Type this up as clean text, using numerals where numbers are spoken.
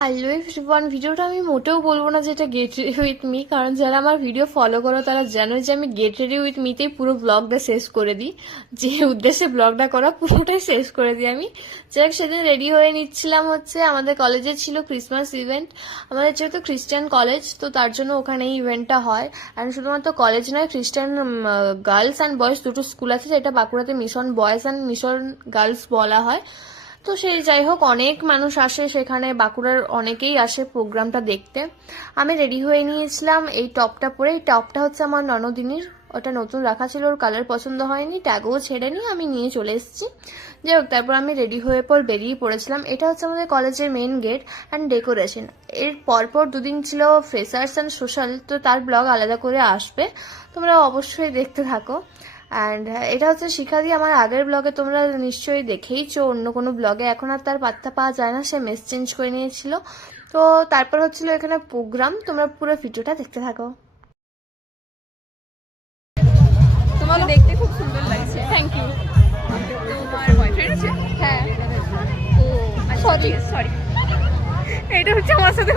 Hello everyone, ভিডিওটা আমি মোটেও বলবো না যে এটা গেট রেডি উইথ মি, কারণ যারা আমার ভিডিও ফলো করো তারা জানো যে আমি গেট রেডি উইথ মিতেই পুরো ব্লগটা শেষ করে দিই। যে উদ্দেশ্যে ব্লগটা করা পুরোটাই শেষ করে দিই আমি। যাক, সেদিন রেডি হয়ে নিচ্ছিলাম, হচ্ছে আমাদের কলেজে ছিল ক্রিসমাস ইভেন্ট। আমাদের যেহেতু খ্রিস্টান কলেজ, তো তার জন্য ওখানে এই ইভেন্টটা হয়। আর শুধুমাত্র কলেজ নয়, খ্রিস্টান গার্লস অ্যান্ড বয়েজ দুটো স্কুল আছে, যেটা বাঁকুড়াতে mission boys and mission girls বলা হয়। তো সেই যাই হোক, অনেক মানুষ আসে সেখানে, বাঁকুড়ার অনেকেই আসে প্রোগ্রামটা দেখতে। আমি রেডি হয়ে নিয়েছিলাম এই টপটা পরে। এই টপটা হচ্ছে আমার ননদিনীর, ওটা নতুন রাখা ছিল, ওর কালার পছন্দ হয়নি, ট্যাগও ছেড়ে নিয়ে আমি নিয়ে চলে এসেছি। যাই হোক, তারপর আমি রেডি হয়ে পর বেরিয়ে পড়েছিলাম। এটা হচ্ছে আমাদের কলেজের মেন গেট অ্যান্ড ডেকোরেশন। এর পরপর দুদিন ছিল ফ্রেশার্স অ্যান্ড সোশ্যাল, তো তার ব্লগ আলাদা করে আসবে, তোমরা অবশ্যই দেখতে থাকো। অ্যান্ড এটা হচ্ছে শিখাদি, আমার আগের ব্লগে তোমরা নিশ্চয়ই দেখেইছো, অন্য কোনো ব্লগে এখন আর তার পাত্তা পাওয়া যায় না, সে মেস চেঞ্জ করে নিয়েছিল। তো তারপর হচ্ছিল এখানে প্রোগ্রাম, তোমরা পুরো ভিডিওটা দেখতে থাকো। তোমাকে দেখতে খুব সুন্দর লাগছে। Thank you. তোমার বয়ফ্রেন্ড আছে? হ্যাঁ। ও সরি সরি, এটা হচ্ছে আমার সাথে